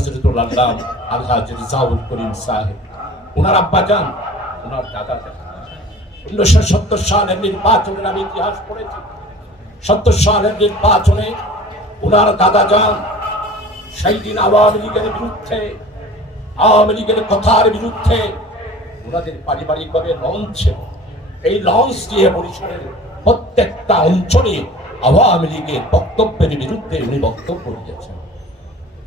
হজরতুল আল্লাহ করিম সাহেব। ওনার আব্বা যান ওনার দাদা যান। উনিশশো সত্তর সালের নির্বাচনের আমি ইতিহাস পড়েছি। সত্তর সালের নির্বাচনে ওনার দাদা যান সেই দিন আওয়ামী লীগের বিরুদ্ধে, আওয়ামী লীগের কথার বিরুদ্ধে ওনাদের পারিবারিকভাবে লঞ্চ এই লঞ্চ দিয়ে প্রত্যেকটা অঞ্চলে আওয়ামী লীগের বক্তব্যের বিরুদ্ধে উনি বক্তব্য দিয়েছেন।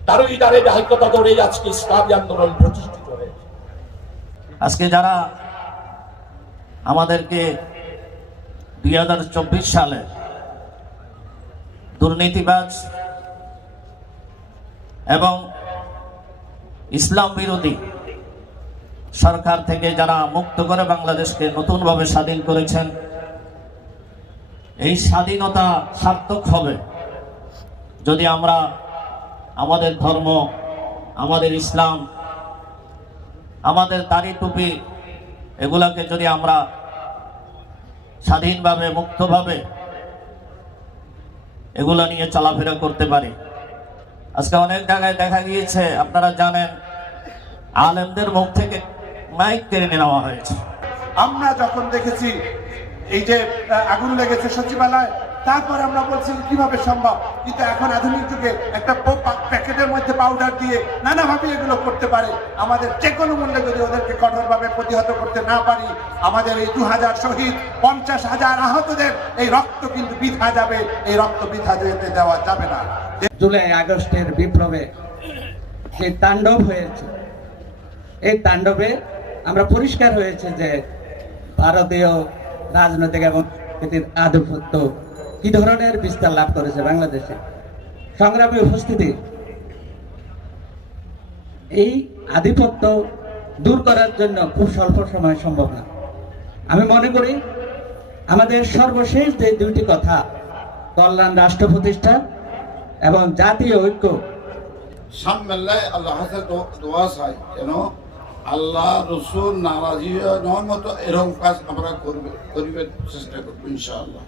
তারই দ্বারে দায়িত্বতা ধরেই আজকে ইসলামী আন্দোলন প্রতিষ্ঠিত হয়েছে। আজকে যারা আমাদেরকে দুই হাজার চব্বিশ সালে দুর্নীতিবাজ এবং ইসলাম বিরোধী সরকার থেকে যারা মুক্ত করে বাংলাদেশকে নতুনভাবে স্বাধীন করেছেন, এই স্বাধীনতা সার্থক হবে যদি আমরা আমাদের ধর্ম, আমাদের ইসলাম, আমাদের দাড়ি টুপি, এগুলাকে যদি আমরা স্বাধীনভাবে, মুক্তভাবে এগুলা নিয়ে চলাফেরা করতে পারি। আজকে অনেক জায়গায় দেখা গিয়েছে, আপনারা জানেন, আলেমদের মুখ থেকে মাইক কেড়ে নেওয়া হয়েছে। আমরা যখন দেখেছি, এই যে, আগুন লেগেছে সচিবালয় তারপর আমরা বলছি, কীভাবে সম্ভব? কিন্তু এখন আধুনিক যুগে একটা প্যাকেটের মধ্যে পাউডার দিয়ে নানাভাবে এগুলো করতে পারে। আমাদের যে কোনো মূল্যে যদি ওদেরকে কঠোরভাবে প্রতিহত করতে না পারি, আমাদের এই দু হাজার শহীদ, পঞ্চাশ হাজার আহতদের এই রক্ত কিন্তু বিধা যাবে। এই রক্ত বৃথা যেতে দেওয়া যাবে না। জুলাই আগস্টের বিপ্লবে যে তাণ্ডব হয়েছে, এই তাণ্ডবে আমরা পরিষ্কার হয়েছে যে ভারতীয় রাজনৈতিক এবং আধিপত্য কি ধরনের বিস্তার লাভ করেছে বাংলাদেশে? সংগ্রামী উপস্থিতি। এই আধিপত্য দূর করার জন্য খুব স্বল্প সময় সম্ভব না। আমি মনে করি আমাদের সর্বশেষ যে দুইটি কথা, কল্যাণ রাষ্ট্র প্রতিষ্ঠা এবং জাতীয় ঐক্য। আল্লাহ যেন আল্লাহ রসুল নারাজি নয় মতো এরকম কাজ আমরা করবে করিবে চেষ্টা করব, ইনশাআল্লাহ।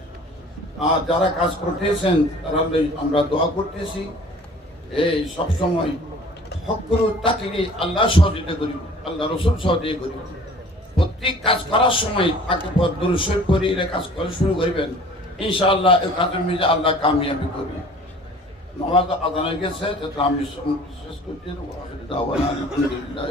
যারা কাজ করতেছেন, তারা আমরা দোয়া করতেছি। এই সবসময় হকগুলো তাকে আল্লাহ সহযোগিতা করিব আল্লাহ রসুল সহযোগিতা করিব প্রত্যেক কাজ করার সময় তাকে দুরুসই করি এটা কাজ করে শুরু করিবেন। ইনশাআল্লাহ এই কাজের মধ্যে আল্লাহ কামিয়াবি করবে নামাজ আদান গেছে আমি শেষ করছি। আলহামদুলিল্লাহ